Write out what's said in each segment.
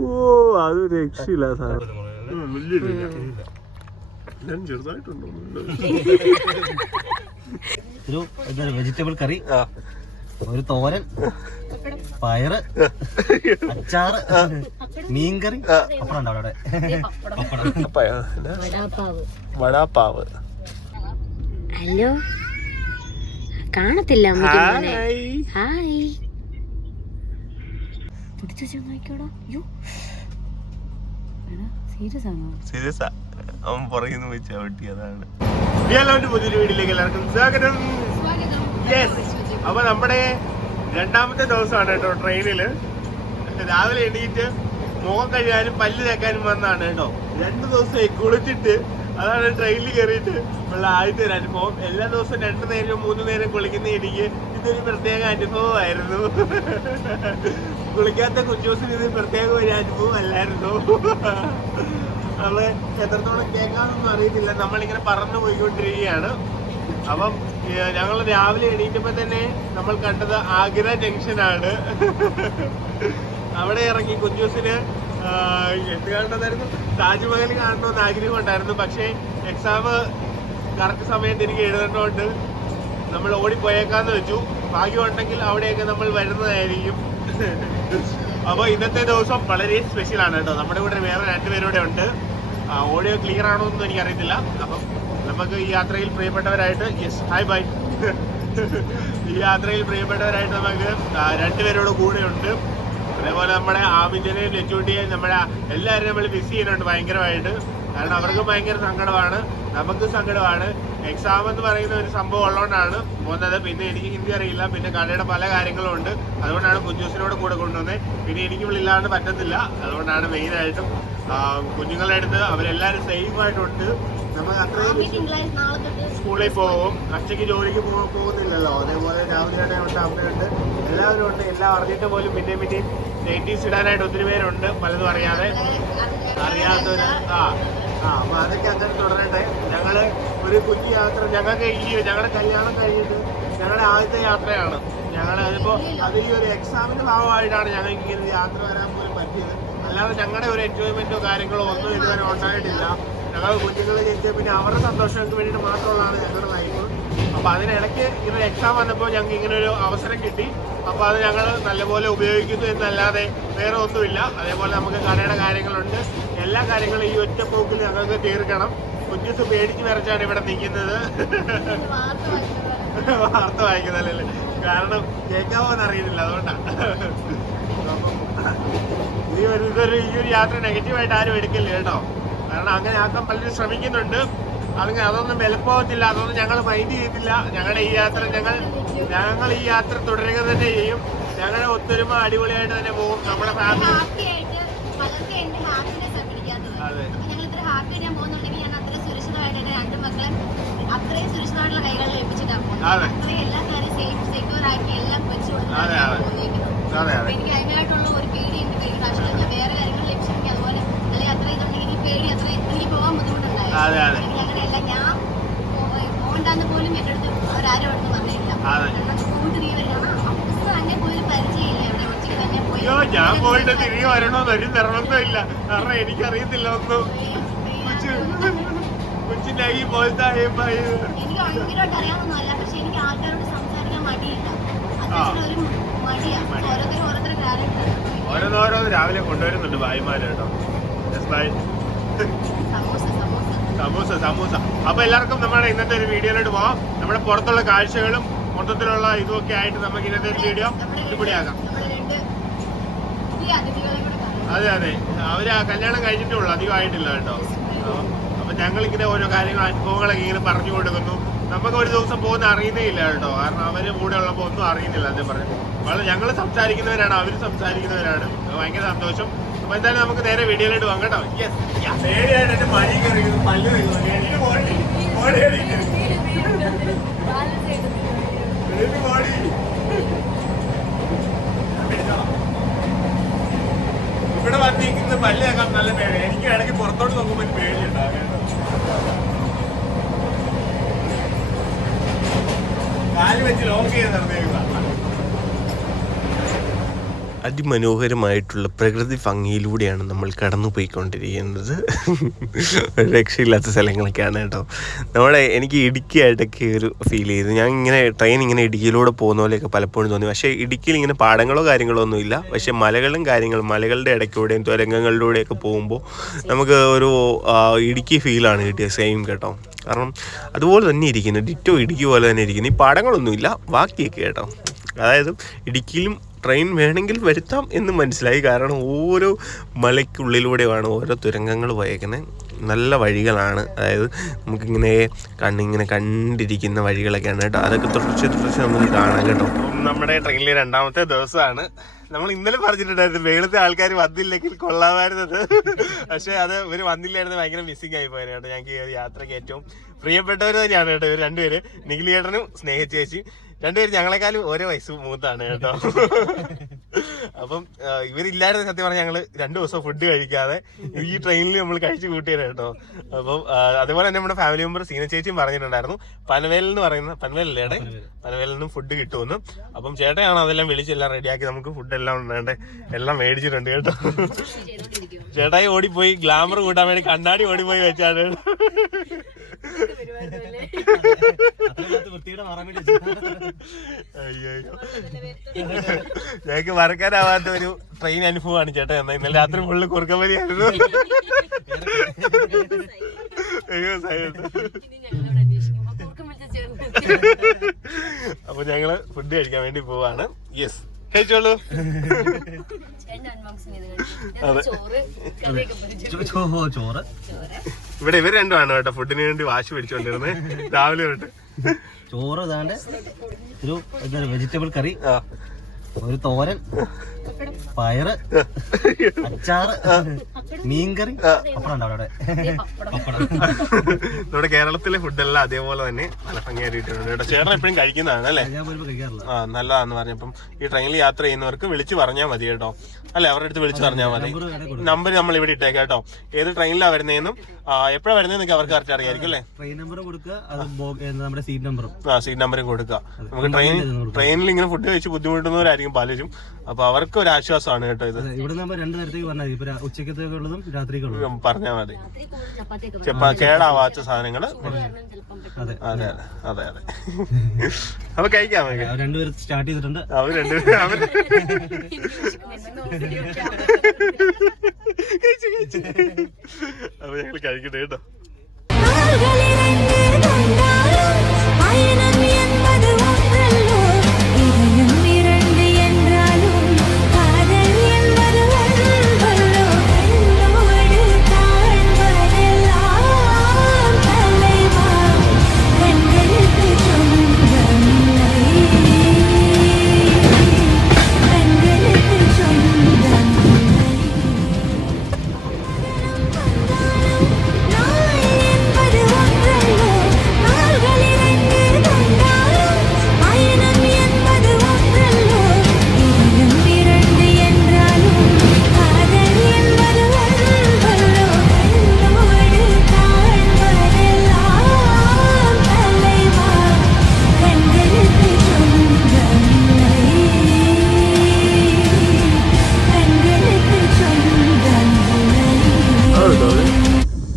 ഓ അത് രക്ഷയില്ല സാധനം. ഒരു വെജിറ്റബിൾ കറി, ഒരു തോരൻ, പയറ്, അച്ചാറ്, മീൻകറി, പപ്പടം ഉണ്ടോ അവിടെ? വടാപ്പാവ്. ഹലോ, കാണത്തില്ല. ഹായ്, സീരിയസാ അവൻ പറയുന്നു വെച്ചാ വെട്ടി. അതാണ് പുതിയൊരു വീട്ടിലേക്ക് എല്ലാവർക്കും സ്വാഗതം. അപ്പൊ നമ്മുടെ രണ്ടാമത്തെ ദിവസമാണ് കേട്ടോ ട്രെയിനില്. രാവിലെ എണീറ്റ് മുഖം കഴുകാനും പല്ല് തേക്കാനും വന്നാണ് കേട്ടോ. 2 ദിവസമായി കുളിച്ചിട്ട്. അതാണ് ട്രെയിനിൽ കയറിയിട്ട് ഉള്ള ആദ്യത്തെ ഒരു അനുഭവം. എല്ലാ ദിവസവും 2 നേരവും 3 നേരം കുളിക്കുന്ന എനിക്ക് ഇതൊരു പ്രത്യേക അനുഭവമായിരുന്നു. കുളിക്കാത്ത കുഞ്ചോസിന് ഇത് പ്രത്യേക ഒരു അനുഭവം അല്ലായിരുന്നു. നമ്മള് എത്രത്തോളം കേൾക്കാമെന്നൊന്നും അറിയത്തില്ല. നമ്മളിങ്ങനെ പറന്നു പോയിക്കൊണ്ടിരിക്കുകയാണ്. അപ്പം ഞങ്ങൾ രാവിലെ എണീറ്റപ്പോ തന്നെ നമ്മൾ കണ്ടത് ആഗ്ര ജംഗ്ഷനാണ്. അവിടെ ഇറങ്ങി കുഞ്ചൂസിന് എന്ത് കാണുന്നതായിരുന്നു, താജ്മഹൽ കാണണമെന്ന് ആഗ്രഹം ഉണ്ടായിരുന്നു. പക്ഷേ എക്സാം കറക്റ്റ് സമയത്ത് എനിക്ക് എഴുതേണ്ടതുകൊണ്ട് നമ്മൾ ഓടിപ്പോയേക്കാന്ന് വെച്ചു. ഭാഗ്യമുണ്ടെങ്കിൽ അവിടെയൊക്കെ നമ്മൾ വരുന്നതായിരിക്കും. അപ്പോൾ ഇന്നത്തെ ദിവസം വളരെ സ്പെഷ്യലാണ് കേട്ടോ. നമ്മുടെ കൂടെ വേറെ 2 പേരൂടെ ഉണ്ട്. ഓഡിയോ ക്ലിയർ ആണോ എന്നൊന്നും എനിക്കറിയത്തില്ല. അപ്പം നമുക്ക് ഈ യാത്രയിൽ പ്രിയപ്പെട്ടവരായിട്ട് ഹായ് ബൈ ഈ യാത്രയിൽ പ്രിയപ്പെട്ടവരായിട്ട് നമുക്ക് 2 പേരോട് കൂടെ ഉണ്ട്. അതേപോലെ നമ്മുടെ ആമിജനെയും ലച്ചുട്ടിയെയും നമ്മുടെ എല്ലാവരും നമ്മൾ മിസ് ചെയ്യുന്നുണ്ട് ഭയങ്കരമായിട്ട്. കാരണം അവർക്ക് ഭയങ്കര സങ്കടമാണ്, നമുക്ക് സങ്കടമാണ്. എക്സാം എന്ന് പറയുന്ന ഒരു സംഭവം ഉള്ളതുകൊണ്ടാണ് പോകുന്നത്. പിന്നെ എനിക്ക് ഹിന്ദി അറിയില്ല, പിന്നെ കടയുടെ പല കാര്യങ്ങളും ഉണ്ട്. അതുകൊണ്ടാണ് കുഞ്ചൂസിനോട് കൂടെ കൊണ്ടുവന്നത്. പിന്നെ എനിക്ക് ഇവിടെ ഇല്ലാണ്ട് പറ്റത്തില്ല. അതുകൊണ്ടാണ് മെയിനായിട്ടും കുഞ്ഞുങ്ങളുടെ അടുത്ത് അവരെല്ലാവരും സേഫായിട്ടുണ്ട്. നമുക്ക് അത്രയും സ്കൂളിൽ പോകും. അച്ഛക്ക് ജോലിക്ക് പോകുന്നില്ലല്ലോ. അതേപോലെ രാവിലെ ഉണ്ട്, അമ്മയുണ്ട്, എല്ലാവരും ഉണ്ട്. എല്ലാം അറിഞ്ഞിട്ട് പോലും പിന്നെ നെഗറ്റീവ്സ് ഇടാനായിട്ട് ഒത്തിരി പേരുണ്ട്, പലതും അറിയാത്തവര്. അപ്പൊ അതൊക്കെ അങ്ങനെ തുടരട്ടെ. ഞങ്ങള് ഒരു കുഞ്ഞു യാത്ര, ഞങ്ങളുടെ കല്യാണം കഴിഞ്ഞിട്ട് ഞങ്ങളുടെ ആദ്യത്തെ യാത്രയാണ്. അതിപ്പോ അത് ഈ ഒരു എക്സാമിന്റെ ഭാഗമായിട്ടാണ് ഞങ്ങൾക്ക് ഇങ്ങനെ യാത്ര വരാൻ പോലും പറ്റിയത്. അല്ലാതെ ഞങ്ങളുടെ ഒരു എൻജോയ്മെന്റോ കാര്യങ്ങളോ ഒന്നും ഇതുവരെ ഉണ്ടായിട്ടില്ല. ഞങ്ങൾ കുഞ്ഞുങ്ങൾ ജയിച്ചാൽ പിന്നെ അവരുടെ സന്തോഷങ്ങൾക്ക് വേണ്ടിയിട്ട് മാത്രമുള്ളതാണ് ഞങ്ങളുടെ ലൈഫ്. അപ്പോൾ അതിനിടയ്ക്ക് ഇങ്ങനെ എക്സാം വന്നപ്പോൾ ഞങ്ങൾക്ക് ഇങ്ങനെ ഒരു അവസരം കിട്ടി. അപ്പോൾ അത് ഞങ്ങൾ നല്ലപോലെ ഉപയോഗിക്കുന്നു എന്നല്ലാതെ വേറെ ഒന്നുമില്ല. അതേപോലെ നമുക്ക് കടയുടെ കാര്യങ്ങളുണ്ട്. എല്ലാ കാര്യങ്ങളും ഈ ഒറ്റ പോക്കിൽ ഞങ്ങൾക്ക് തീർക്കണം. കുഞ്ഞുസ് പേടിച്ച് വരച്ചാണ് ഇവിടെ നിൽക്കുന്നത്. വാർത്ത വായിക്കുന്നതല്ലേ, കാരണം കേൾക്കാമെന്ന് അറിയുന്നില്ല, അതുകൊണ്ടാണ്. അപ്പം ഈ ഒരു യാത്ര നെഗറ്റീവായിട്ട് ആരും എടുക്കില്ല കേട്ടോ. കാരണം അങ്ങനെ ആക്കാൻ പലരും ശ്രമിക്കുന്നുണ്ട്. അല്ലെങ്കിൽ അതൊന്നും വിലപ്പോകത്തില്ല, അതൊന്നും ഞങ്ങൾ മൈൻഡ് ചെയ്തില്ല. ഞങ്ങളുടെ ഈ യാത്ര ഞങ്ങൾ ഈ യാത്ര തുടരുക തന്നെ ചെയ്യും. ഞങ്ങളുടെ ഒത്തൊരുമ അടിപൊളിയായിട്ട് തന്നെ പോകും. നമ്മുടെ ഫാമിലി അതെ അതെ അതെ എനിക്ക് അതിനായിട്ടുള്ള ഒരു പേടിയുണ്ട്. വേറെ കാര്യങ്ങൾ ലഭിച്ചെങ്കിൽ അതുപോലെ അല്ലെങ്കിൽ അത്ര ഇതുണ്ടെങ്കിൽ പേടി അത്ര എനിക്ക് പോകാൻ ബുദ്ധിമുട്ടുണ്ടായിരുന്നു. അങ്ങനെയല്ല, ഞാൻ പോകണ്ടെന്ന് പോലും എൻ്റെ അടുത്ത് അവരാരും അവിടെ നിന്ന് പറഞ്ഞില്ല. പോയിട്ട് നീ വരികയാണ് അവസ്ഥ തന്നെ പോയി പരിചയമില്ല. അവിടെ ഒറ്റയ്ക്ക് തന്നെ പോയി. ഞാൻ പോയിട്ട് തിരികെ വരണോന്ന് ഒരു നിർബന്ധമില്ല. കാരണം എനിക്കറിയത്തില്ല ഒന്നും. കൊച്ചിൻ്റെ ഈ പോലത്തെ എനിക്ക് ഭയങ്കരമായിട്ട് അറിയാവുന്നതല്ല. പക്ഷെ എനിക്ക് ആൾക്കാരോട് സംസാരിക്കാൻ മടിയില്ല. ഒരു ഓരോന്നോരോന്ന് രാവിലെ കൊണ്ടുവരുന്നുണ്ട് ഭായിമാര് കേട്ടോ. സമൂസ. അപ്പൊ എല്ലാവർക്കും നമ്മുടെ ഇന്നത്തെ ഒരു വീഡിയോയിലോട്ട് പോവാം. നമ്മുടെ പുറത്തുള്ള കാഴ്ചകളും മൊത്തത്തിലുള്ള ഇതുമൊക്കെ ആയിട്ട് നമുക്ക് ഇന്നത്തെ ഒരു വീഡിയോ അടിപൊളിയാക്കാം. അതെ അവര് കല്യാണം കഴിഞ്ഞിട്ടേ ഉള്ളൂ, അധികം ആയിട്ടില്ല കേട്ടോ. അപ്പൊ ഞങ്ങളിങ്ങനെ ഓരോ കാര്യങ്ങൾ അനുഭവങ്ങളൊക്കെ ഇങ്ങനെ പറഞ്ഞു കൊടുക്കുന്നു. നമുക്ക് ഒരു ദിവസം പോകുന്ന അറിയുന്നേ ഇല്ല കേട്ടോ. കാരണം അവര് കൂടെ ഉള്ളപ്പോൾ ഒന്നും അറിയുന്നില്ല. അതേ പറഞ്ഞു വളരെ ഞങ്ങൾ സംസാരിക്കുന്നവരാണ്, അവര് സംസാരിക്കുന്നവരാണ്. ഭയങ്കര സന്തോഷം. അപ്പൊ എന്തായാലും നമുക്ക് നേരെ വീഡിയോയിലോട്ട് പോകാം കേട്ടോ. പേടിയായിട്ട് എന്റെ മഴ കയറിയിരുന്നു, പല്ല് ഇവിടെ വന്നിരിക്കുന്നത് പല്ല് കേൾക്കാൻ നല്ല പേടി. എനിക്ക് ഇടയ്ക്ക് പുറത്തോട്ട് നോക്കുമ്പോൾ പേടിയുണ്ടാകും. വെച്ച് ലോക്ക് ചെയ്ത് നിർത്തിയേക്കുക. അതിമനോഹരമായിട്ടുള്ള പ്രകൃതി ഭംഗിയിലൂടെയാണ് നമ്മൾ കടന്നു പോയിക്കൊണ്ടിരിക്കുന്നത്. രക്ഷയില്ലാത്ത സ്ഥലങ്ങളൊക്കെയാണ് കേട്ടോ. എനിക്ക് ഇടുക്കിയായിട്ടൊക്കെ ഒരു ഫീൽ ചെയ്തു. ഞാൻ ഇങ്ങനെ ട്രെയിൻ ഇങ്ങനെ ഇടുക്കിയിലൂടെ പോകുന്ന പോലെയൊക്കെ പലപ്പോഴും തോന്നി. പക്ഷേ ഇടുക്കിയിൽ ഇങ്ങനെ പാടങ്ങളോ കാര്യങ്ങളോ ഒന്നുമില്ല. പക്ഷേ മലകളുടെ ഇടയ്ക്കൂടെയും തുരങ്കങ്ങളിലൂടെയൊക്കെ പോകുമ്പോൾ നമുക്ക് ഒരു ഇടുക്കി ഫീലാണ് കിട്ടിയത്. സെയിം കേട്ടോ. കാരണം അതുപോലെ തന്നെ ഇരിക്കുന്നു, ഡിറ്റോ ഇടുക്കി പോലെ തന്നെ ഇരിക്കുന്നു. ഈ പാടങ്ങളൊന്നുമില്ല, ബാക്കിയൊക്കെ കേട്ടോ. അതായത് ഇടുക്കിയിലും ട്രെയിൻ വേണമെങ്കിൽ വരുത്താം എന്ന് മനസ്സിലായി. കാരണം ഓരോ മലയ്ക്കുള്ളിലൂടെയാണ് ഓരോ തുരങ്കങ്ങൾ പോയേക്കുന്നത്. നല്ല വഴികളാണ്. അതായത് നമുക്കിങ്ങനെ കണ്ണിങ്ങനെ കണ്ടിരിക്കുന്ന വഴികളൊക്കെയാണ് കേട്ടോ. അതൊക്കെ തുടർച്ച് നമുക്ക് കാണാം കേട്ടോ. നമ്മുടെ ട്രെയിനിലെ 2ാമത്തെ ദിവസമാണ്. നമ്മൾ ഇന്നലെ പറഞ്ഞിട്ടുണ്ടായിരുന്നു വേളത്തെ ആൾക്കാർ വന്നില്ലെങ്കിൽ കൊള്ളാമായിരുന്നത്. പക്ഷേ അത് ഇവർ വന്നില്ലായിരുന്നു, ഭയങ്കര മിസ്സിംഗ് ആയി പോയത് കേട്ടോ. ഞങ്ങൾക്ക് ഈ യാത്രയ്ക്ക് ഏറ്റവും പ്രിയപ്പെട്ടവർ തന്നെയാണ് കേട്ടോ ഇവർ രണ്ടുപേര്. നിഖിലേട്ടനും സ്നേഹിച്ചേച്ചി രണ്ടുപേരും ഞങ്ങളെക്കാളും ഓരോ വയസ്സ് മൂത്താണ് കേട്ടോ. അപ്പം ഇവരില്ലായിരുന്നു സത്യം പറഞ്ഞാൽ ഞങ്ങൾ 2 ദിവസം ഫുഡ് കഴിക്കാതെ ഈ ട്രെയിനിൽ നമ്മൾ കഴിച്ചു കൂട്ടിയത് കേട്ടോ. അപ്പം അതുപോലെ തന്നെ നമ്മുടെ ഫാമിലി മെമ്പർ സീന ചേച്ചിയും പറഞ്ഞിട്ടുണ്ടായിരുന്നു പനവേലിൽ നിന്നും ഫുഡ് കിട്ടുമെന്ന്. അപ്പം ചേട്ടനാണ് അതെല്ലാം വിളിച്ചെല്ലാം റെഡിയാക്കി നമുക്ക് ഫുഡ് എല്ലാം ഉണ്ടാകണ്ടേ എല്ലാം മേടിച്ചിട്ടുണ്ട് കേട്ടോ. ചേട്ടായി ഓടിപ്പോയി ഗ്ലാമർ കൂട്ടാൻ വേണ്ടി കണ്ണാടി ഓടിപ്പോയി വെച്ചാണ്. അയ്യോ, ഞങ്ങൾക്ക് മറക്കാനാവാത്ത ഒരു ട്രെയിൻ അനുഭവമാണ് ചേട്ടാ. ഇന്നലെ രാത്രി ഫുള്ള് കുറുക്കമ്പരിയായിരുന്നു. അയ്യോ അപ്പൊ ഞങ്ങള് ഫുഡ് കഴിക്കാൻ വേണ്ടി പോവാണ്. യെസ്, കഴിച്ചോളൂ. ചോറ് ഇവിടെ ഇവർ രണ്ടുമാണ് കേട്ടോ ഫുഡിന് വേണ്ടി വാശി പിടിച്ചോണ്ടിരുന്നത് രാവിലെ തൊട്ട്. ചോറ് ഇതാണ്ട് ഒരു വെജിറ്റബിൾ കറി, ഒരു തോരൻ, പയറ്, അച്ചാറ്, മീൻകറി, പപ്പടം ഉണ്ടാവും അവിടെ. നമ്മുടെ കേരളത്തിലെ ഫുഡെല്ലാം അതേപോലെ തന്നെ നല്ല ഭംഗിയായിട്ടുണ്ട് കേട്ടോ. ചേട്ടൻ എപ്പോഴും കഴിക്കുന്നതാണ് അല്ലേ? നല്ലതാന്ന് പറഞ്ഞപ്പം ഈ ട്രെയിനിൽ യാത്ര ചെയ്യുന്നവർക്ക് വിളിച്ചു പറഞ്ഞാൽ മതി കേട്ടോ. അല്ലെ, അവരുടെ അടുത്ത് വിളിച്ചു പറഞ്ഞാൽ മതി. നമ്പർ നമ്മൾ ഇവിടെ ഇട്ടേക്കാം കേട്ടോ. ഏത് ട്രെയിനിലാണ് വരുന്നതെന്നും എപ്പോഴാണ് വരുന്നതെന്നൊക്കെ അവർക്ക് കറക്റ്റ് അറിയായിരിക്കും അല്ലേ? ട്രെയിൻ നമ്പറും കൊടുക്കുക, നമ്മുടെ സീറ്റ് നമ്പറും കൊടുക്കുക. നമുക്ക് ട്രെയിനിൽ ഇങ്ങനെ ഫുഡ് കഴിച്ച് ബുദ്ധിമുട്ടുന്നവരായിരിക്കും പലരും. അപ്പൊ അവർക്ക് ഒരു ആശ്വാസമാണ് കേട്ടോ ഇത്. ഇവിടെ 2 നേരത്തേക്ക് പറഞ്ഞാൽ ഉച്ചക്കത്തേക്കുള്ളതും രാത്രിക്കുള്ളതും പറഞ്ഞാൽ മതി. കേടാവാത്ത സാധനങ്ങള്. അതെ അതെ അതെ അതെ. അപ്പൊ കഴിക്കാം. 2 പേര് സ്റ്റാർട്ട് ചെയ്തിട്ടുണ്ട്. അവർ 2 പേര് അപ്പൊ ഞങ്ങൾ കഴിക്കട്ടെ കേട്ടോ.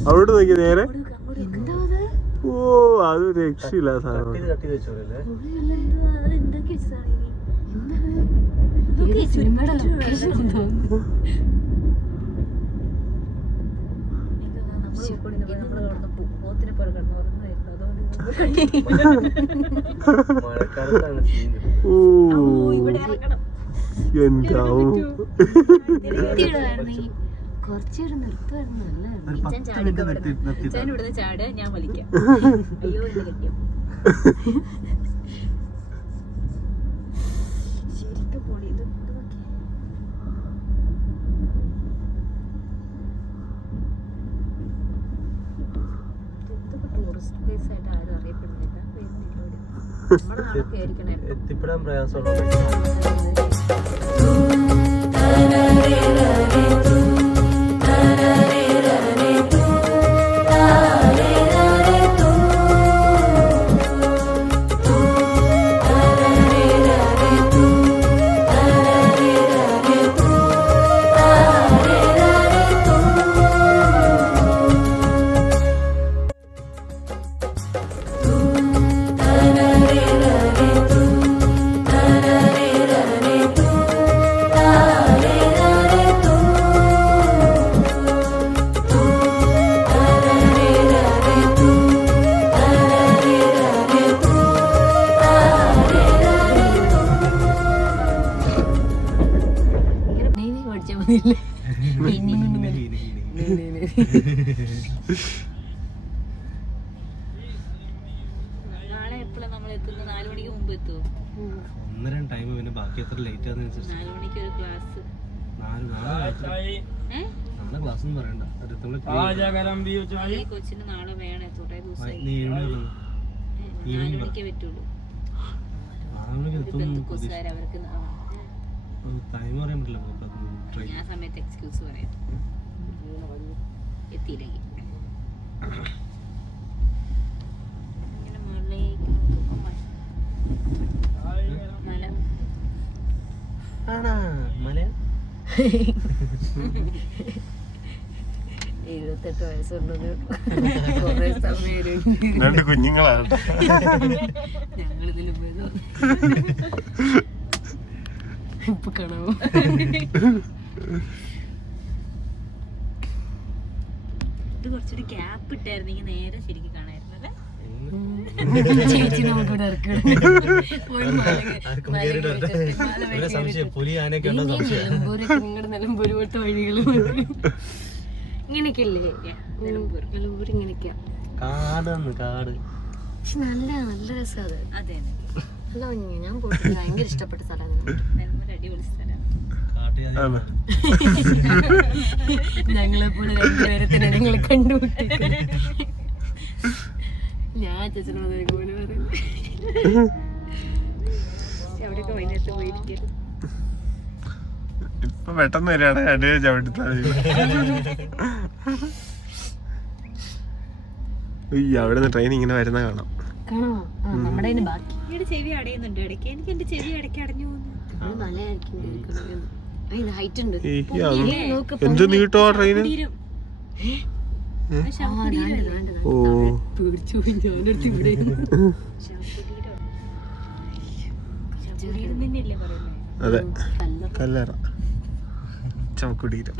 അവിടെ നോക്കി നേരെ. ഓ, അത് രക്ഷയില്ല സാധനം. എന്താവും കുറച്ചേരം നിർത്തുവായിരുന്നു. ചാട്, ഞാൻ വലിക്കാം. അയ്യോ, എന്നെ കെട്ടിയോ. ശരിക്കും പൊളി. ഇത് ടൂറിസ്റ്റ് പ്ലേസ് ആയിട്ട് ആരും അറിയപ്പെടുന്നില്ല. നമ്മുടെ നാടൊക്കെ ആയിരിക്കണേ എത്തിപ്പെടാൻ പ്രയാസമുള്ള കേൾക്കുന്നില്ലേ? നാളെ എപ്പോഴാണ് നമ്മൾ എത്തുന്നത്? 4 മണിക്ക് മുമ്പ് എത്തുമോ? 1-2 ടൈം പിന്നെ ബാക്കി എത്ര ലേറ്റ് ആണെന്നനുസരിച്ച് 4 മണിക്ക് ഒരു ക്ലാസ്. നാളെ ക്ലാസ് ഒന്നും പറയണ്ട. കൊച്ചിന് നാളെ വേണേ കുറേ ദിവസമായി. 7 മണി 4 മണിക്കേ പറ്റുള്ളൂ. ബന്ധുക്കോസുകാർ അവർക്ക് ടൈം പറയാൻ പറ്റില്ല. ഞാൻ സമയത്ത് എക്സ്ക്യൂസ് പറയാം എത്തിയില്ലെങ്കിൽ. ഇങ്ങനെ മുകളിലേക്ക് മല മല 78 വയസ്സുള്ളത് കൊറേ സമയം 2 കുഞ്ഞുങ്ങളാണ്. ഞങ്ങളിതിൽ ഇപ്പൊ കാണാമോ? ഇത് കുറച്ചൊരു ഗ്യാപ്പ് ഇട്ടായിരുന്നെങ്കിൽ നേരെ ശരിക്കും കാണായിരുന്നല്ലേ. ചേച്ചി നമുക്കിവിടെ നിങ്ങളുടെ നിലമ്പൂര് പോലത്തെ വഴികളും ഇങ്ങനെയൊക്കെയല്ലേ? നിലമ്പൂർ ഇങ്ങനെയൊക്കെയാ. കാട് പക്ഷെ നല്ല രസമാണ്. അതെ നല്ല ഭംഗിയാ. ഞാൻ പോയിട്ട് ഭയങ്കര ഇഷ്ടപ്പെട്ട സ്ഥലമാണ്. നിലമ്പൂർ അടിപൊളി സ്ഥലമാണ്. ഞങ്ങളെ പോലെ 2 പേരെ തന്നെ ഞങ്ങൾ കണ്ടുമുട്ടി. ഞാൻ ചേച്ചനോട് പറയുന്നത് അവിടെയൊക്കെ വൈകുന്നേരത്ത് പോയിരിക്കും. ഇപ്പൊ പെട്ടെന്ന് വരികയാണ് അടിയെ ചവിട്ടിത്താഴ്. അവിടെ നിന്ന് ട്രെയിൻ ഇങ്ങനെ വരുന്ന കാണാം. നമ്മുടെ ബാക്കി ചെവി അടയുന്നുണ്ട് ഇടയ്ക്ക്. എനിക്ക് എന്റെ ചെവി ഇടയ്ക്ക് അടഞ്ഞു പോകുന്നു. ഹൈറ്റ് ഉണ്ട്. എന്ത് നീട്ടോ ട്രെയിന്. ഓ പേടിച്ചു പോയി. ഞാനെടുത്ത് ഇവിടെ അതെ കല്ലറ ചമക്കുടീരം.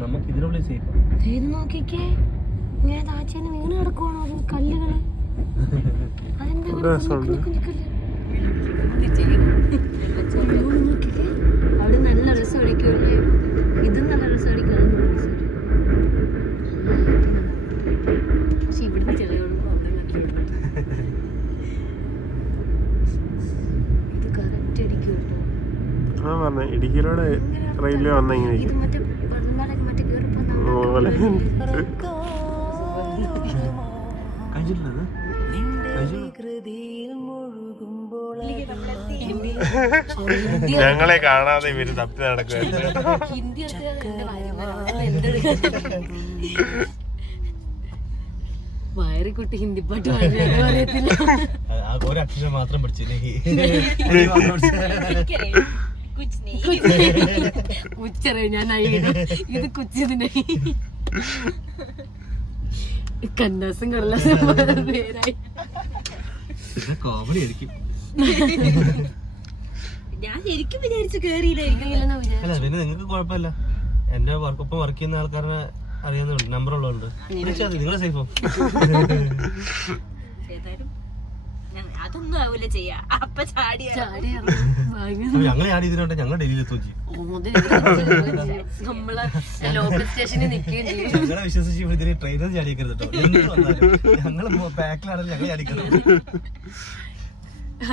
നമുക്ക് ഇതിനുള്ളിൽ സേഫ്. നോക്കിക്കേ ഇങ്ങനെ താച്ചേനെ വീണ് കിടക്കുവാണോ കല്ലുകള്? അവിടെ നല്ല രസം അടിക്കുമല്ലേ? ഇതും നല്ല രസം അടിക്കും. പക്ഷെ ഇവിടുന്ന് ചെളികളും അവിടെ ഇത് കറക്റ്റ് അടിക്കുമല്ലോ. പറഞ്ഞ ഇടുക്കിയിലൂടെ റെയിൽവേ വന്ന ഇങ്ങനെ ഇത് മറ്റേ മറ്റേ ഞങ്ങളെ കാണാതെ ഇവര് തപ്പി നടക്കുകയായിരുന്നു. ഹിന്ദി വയറിക്കുട്ടി ഹിന്ദി പാട്ട് അറിയത്തില്ല. ഒരക്ഷരം മാത്രം പഠിച്ചില്ലെങ്കിൽ ഉച്ചറിയ ഞാൻ ഇത് കുച്ചിതിനെ കന്നാസും കടലാസും പേരായി. കോമഡി ആയിരിക്കും. ഞാൻ ശരിക്കും വിചാരിച്ചു കേറിയില്ലായിരിക്കും. അല്ല പിന്നെ നിങ്ങൾക്ക് കുഴപ്പമില്ല. എന്റെ ഒപ്പം വർക്ക് ചെയ്യുന്ന ആൾക്കാരെ അറിയാവുന്നുണ്ട്, നമ്പർ ഉള്ളതുണ്ട്. നിങ്ങളെ സേഫോ. ഏതായാലും അതൊന്നും ആവൂല ചെയ്യാ. അപ്പൊ ഞങ്ങളെ ആഡ് ചെയ്തിട്ടുണ്ട്. ഞങ്ങൾ ഡൽഹിയിൽ എത്തുകയും ചെയ്യും. നമ്മളെ ലോക്കൽ സ്റ്റേഷനിൽ നിൽക്കുകയും ചെയ്യും. ഞങ്ങളെ വിശ്വസിച്ച് ഇവിടെ ട്രെയിനർ ചാടിക്കരുത് കേട്ടോ. എന്ത് വന്നാലും ഞങ്ങള് പാക്കിലാണെങ്കിലും ഞങ്ങൾ ചാടിക്കരുത്.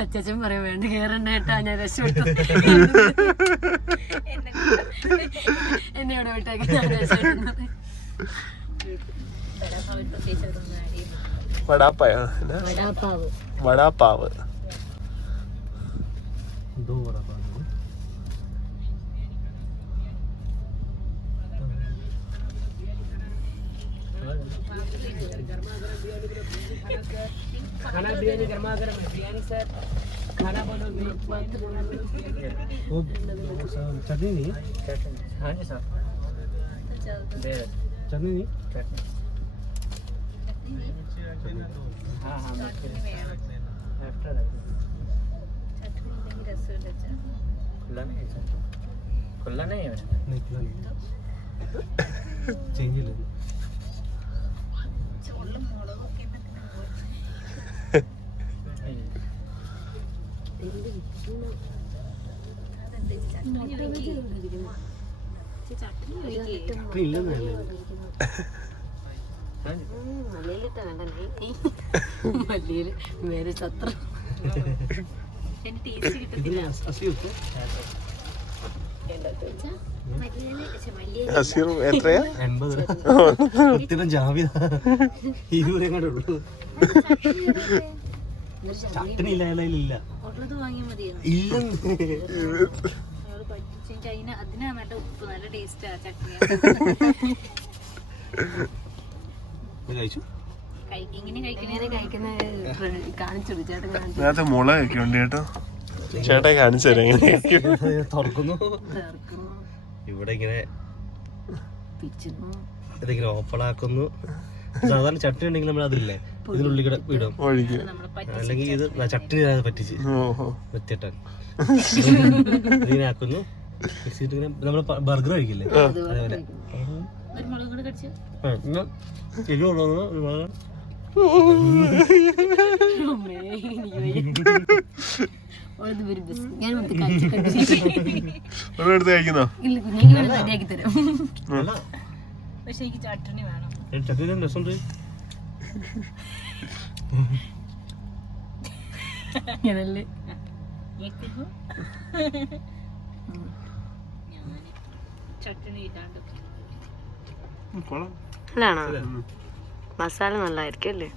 അച്ഛൻ പറയാൻ വേണ്ട കേറണ്ട കേട്ടാ, ഞാൻ രക്ഷപ്പെട്ടു. എന്നെ ഇവിടെ വിട്ടേക്ക്, ഞാൻ രക്ഷപ്പെട്ടു. വടാപ്പാവ്. खाना बिरयानी गर्मा गर्म बिरयानी सर खाना बोलोगे चटनी नहीं? हाँ जी सर चटनी नहीं? हाँ हाँ आफ्टर खुला नहीं है सर, खुला नहीं है नहीं खुला नहीं, चेंज ही ले എത്രയാ? 80 ജാമ്യ 20 ഉള്ളൂ. ചട്ടനി ഇല്ല ഇല്ല വാങ്ങിയാൽ മതിയോ? അതിനാ നല്ല ഉപ്പ്, നല്ല ടേസ്റ്റാ ചട്നി. കഴിച്ചു ഇങ്ങനെ കഴിക്കുന്ന കാണിച്ചു ചേട്ടൻ. അതിനകത്ത് മുളകൊക്കെ ഉണ്ട് കേട്ടോ. ചേട്ടാ കാണിച്ചു തരാം എങ്ങനെ തുറക്കുന്നു. ഇവിടെ ഇങ്ങനെ ഇതിങ്ങനെ ഓപ്പണാക്കുന്നു. സാധാരണ ചട്നി ഉണ്ടെങ്കിൽ നമ്മൾ അതില്ലേ ഇതിനുള്ളിൽ കൂടെ വിടും, അല്ലെങ്കിൽ ഇത് ചട്നി പറ്റിച്ച് വൃത്തിയിട്ടാൻ ഇതിങ്ങനെ ആക്കുന്നു. ഇങ്ങനെ നമ്മള് ബർഗർ കഴിക്കില്ലേ അതേപോലെ. കഴിക്കുന്നോ? പക്ഷെ എനിക്ക് ചട്നി വേണം. ചട്നി രസമുണ്ട്. ചട്നി ഇല്ലാണ്ട് മസാല നല്ലായിരിക്കും അല്ലേ?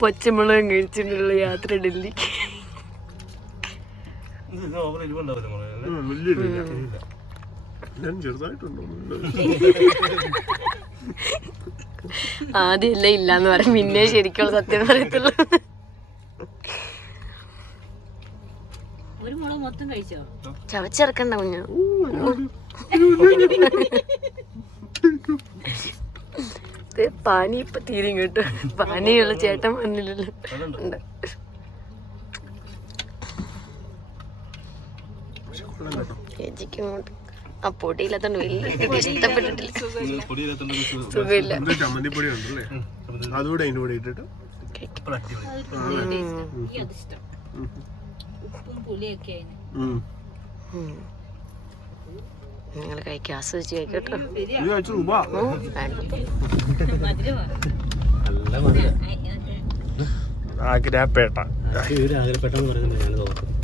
പച്ചമുളകും കഴിച്ചിട്ടുള്ള യാത്ര ഡൽഹി. ആദ്യമല്ല ഇല്ലാന്ന് പറയും, പിന്നെ ശരിക്കുള്ള സത്യം പറയത്തുള്ളൂ. ഒരു മുളക് മൊത്തം കഴിച്ചോ? ചവച്ചിറക്കണ്ട കുഞ്ഞു. പാനി ഇപ്പൊ തീരും കേട്ടോ. പാനിയുള്ള ചേട്ടൻ വന്നില്ലല്ലോ. ചേച്ചിക്ക് ഇങ്ങോട്ട് ആ പൊടിയില്ലാത്തോണ്ട് വലിയ ഇഷ്ടപ്പെട്ടിട്ടില്ല. സുഖമില്ല. ചമ്മന്തിപ്പൊടി ഉണ്ടല്ലേ, അതുകൂടെ അതിന്റെ കൂടെ ഇട്ടിട്ട് ഉപ്പും പുളിയൊക്കെ നിങ്ങൾ കഴിക്കാൻ ആസ്വദിച്ച് കഴിക്കട്ടോ. ആഗ്രഹപ്പേട്ട ആഗ്രഹപ്പെട്ടെന്ന് പറയുന്നത് ഞാൻ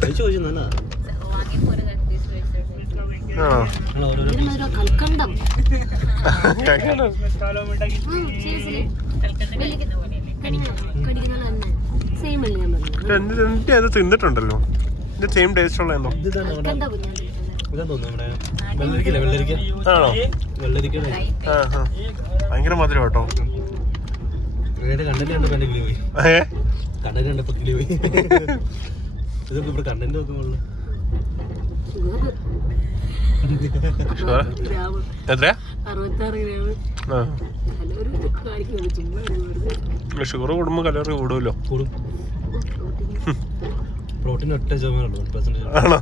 കഴിച്ചു ചോദിച്ചു. കൽക്കണ്ടം അത് തിന്നിട്ടുണ്ടല്ലോ. ഇത് സെയിം ടേസ്റ്റ് ഉള്ള എന്തോ ആണോ? ഭയങ്കര മധുരം കേട്ടോ. കണ്ടന്റ് കണ്ടപ്പോ കിളി പോയി. ഇതിപ്പോ ഇവിടെ കണ്ടന്റ് നോക്കുമ്പോൾ എത്രയാ? 66 ഗ്രാം. ഷുഗർ കൂടുമ്പോ കലോറി കൂടുമല്ലോ. കൂടും. പ്രോട്ടീൻ ഒറ്റ ശതമാനമുള്ളൂ. ആണോ?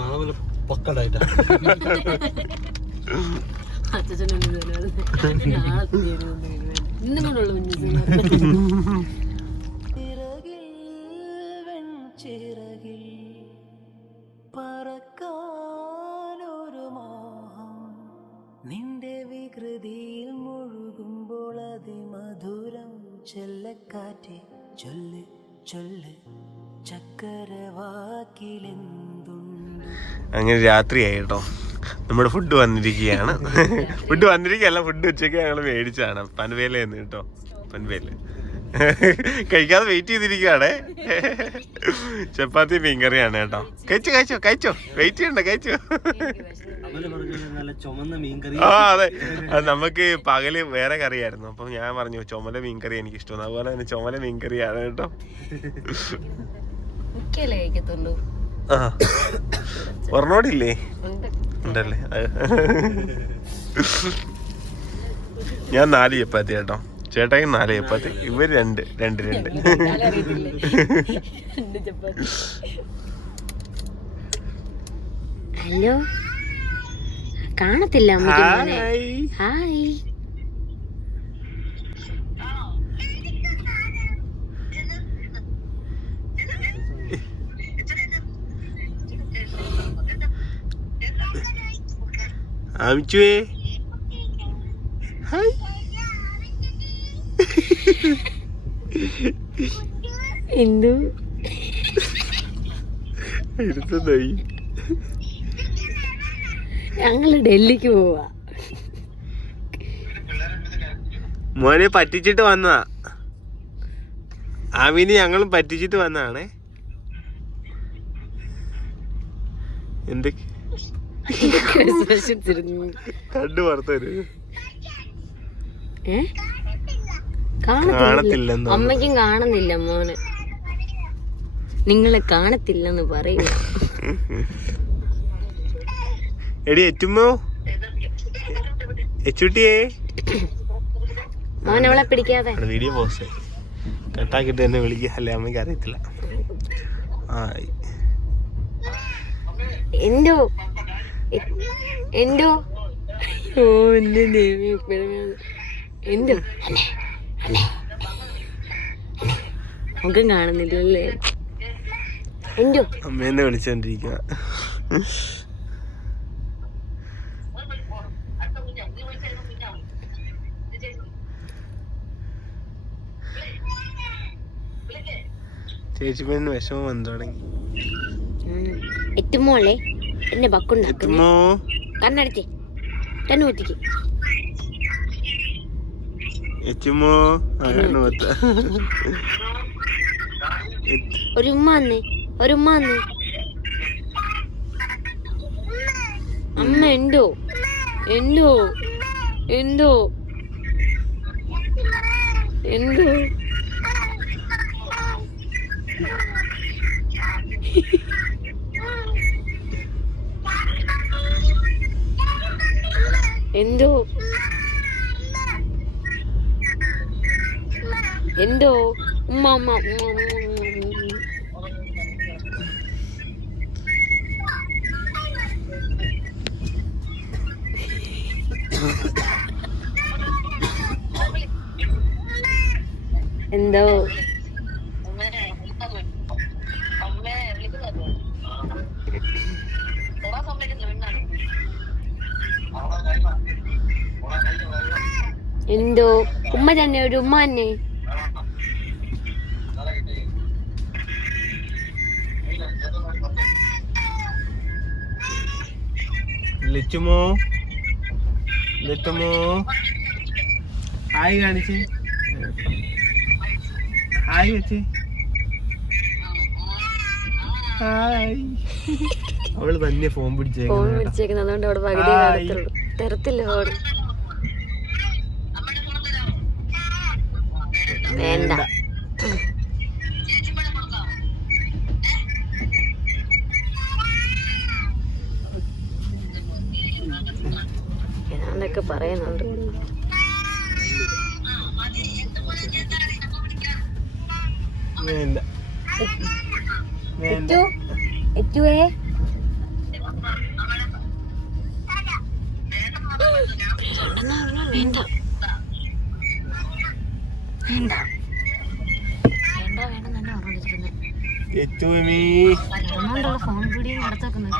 നാളെ പക്കടായിട്ടാ. ഇന്നും കൊണ്ടുള്ള പറക്കാനൊരു മോഹം നിന്റെ വികൃതിയിൽ മുഴുകുമ്പോൾ അതിമധുരം ചെല്ലക്കാറ്റെ ചൊല്ല് ചൊല്ല് ചക്കരവാക്കിലെന്തുണ്ട്. അങ്ങനെ രാത്രിയായി കേട്ടോ. നമ്മുടെ ഫുഡ് വന്നിരിക്കുകയാണ്. ഫുഡ് വന്നിരിക്കുകയല്ല, ഫുഡ് ഉച്ചയ്ക്ക് ഞങ്ങൾ മേടിച്ചാണ് പൻവേലന്ന് കേട്ടോ. പൻവേല് കഴിക്കാതെ വെയിറ്റ് ചെയ്തിരിക്കുകയാണേ. ചപ്പാത്തി മീൻകറിയാണ് കേട്ടോ. കഴിച്ചോ കഴിച്ചോ കഴിച്ചോ, വെയിറ്റ് ചെയ്യണ്ട, കഴിച്ചോ. ആ അതെ, അത് നമുക്ക് പകല് വേറെ കറിയായിരുന്നു. അപ്പം ഞാൻ പറഞ്ഞു ചുമല മീൻകറി എനിക്ക് ഇഷ്ടമാണ്. അതുപോലെ തന്നെ ചുമല മീൻകറിയാണ് കേട്ടോ. ആ ഒരെണ്ണോടില്ലേ? ഉണ്ടല്ലേ. ഞാൻ 4 ചപ്പാത്തി കേട്ടോ. ചേട്ടായി 4 ചപ്പാത്തി, ഇവര് 2. ഹലോ കാണത്തില്ല അമ്മയ്ക്ക് മോനെ. ഹായ്. ഹായ്. അമിച്ചുവേ ഹായ്. എന്തു എടുത്തതായി. ഞങ്ങള് ഡൽഹിക്ക് പോവാ. മോനെ പറ്റിച്ചിട്ട് വന്നതാ. ആമിനി ഞങ്ങളും പറ്റിച്ചിട്ട് വന്നതാണേ. എന്തൊക്കെ കണ്ടു പുറത്തൊരു കാണത്തില്ലെന്നോ? അമ്മയ്ക്കും കാണുന്നില്ല മോനെ. നിങ്ങളെ കാണത്തില്ലെന്ന് പറയൂ. എടി എറ്റുമോ എച്ചുട്ടിയേ മോൻ അവളെ പിടിക്കാതെ. വീഡിയോ പോസ്റ്റ് കട്ടാക്കിട്ട് എന്നെ വിളിക്കുക. അല്ലേ അമ്മയ്ക്ക് അറിയത്തില്ല. എന്തോ എന്തോ ഓ എന്റെ ദൈവമേ, എന്തോ മുഖം കാണുന്നില്ലല്ലേ? എന്തോ അമ്മേനെ വിളിച്ചോണ്ടിരിക്കുക. ചേച്ചിപ്പന് വിഷമം വന്നു തുടങ്ങി. എത്തുമോളെ എന്നെ ബക്കുണ്ടാക്കുന്നു. എത്തുമോ കണ്ണടച്ചേ തന്നെ ഊറ്റിക്ക്. എത്തുമോ ഒരു ഉമ്മാന്ന് ഒരു ഉമ്മാന്ന്. അമ്മ എന്തോ എന്തോ എന്തോ എന്തോ എന്തോ എന്തോ ഉമ്മ ഉമ്മ എന്തോ എന്തോ ഉമ്മ തന്നെ ഒരു ഉമ്മ തന്നെ. ലെറ്റുമോ ലെറ്റുമോ ഹായ് കാണിച്ച് ഹായ് വെച്ച് ഹായ്. അവള് തന്നെ ഫോൺ പിടിച്ചേക്കുന്നത് അതുകൊണ്ട് അവിടെ പകുതി തരത്തില്ല ഫോൺ. വേണ്ട ഞാനൊക്കെ പറയുന്നുണ്ട്. വേണ്ട വേണ്ട എത്തുവേ വേണ്ട വേണ്ട വേണ്ട വേണ്ട തന്നെ ഓർമ്മിച്ചിരുന്നത്. എത്തുമീ അതുകൊണ്ടുള്ള ഫോൺ വീഡിയോ നടത്താക്കുന്നത്.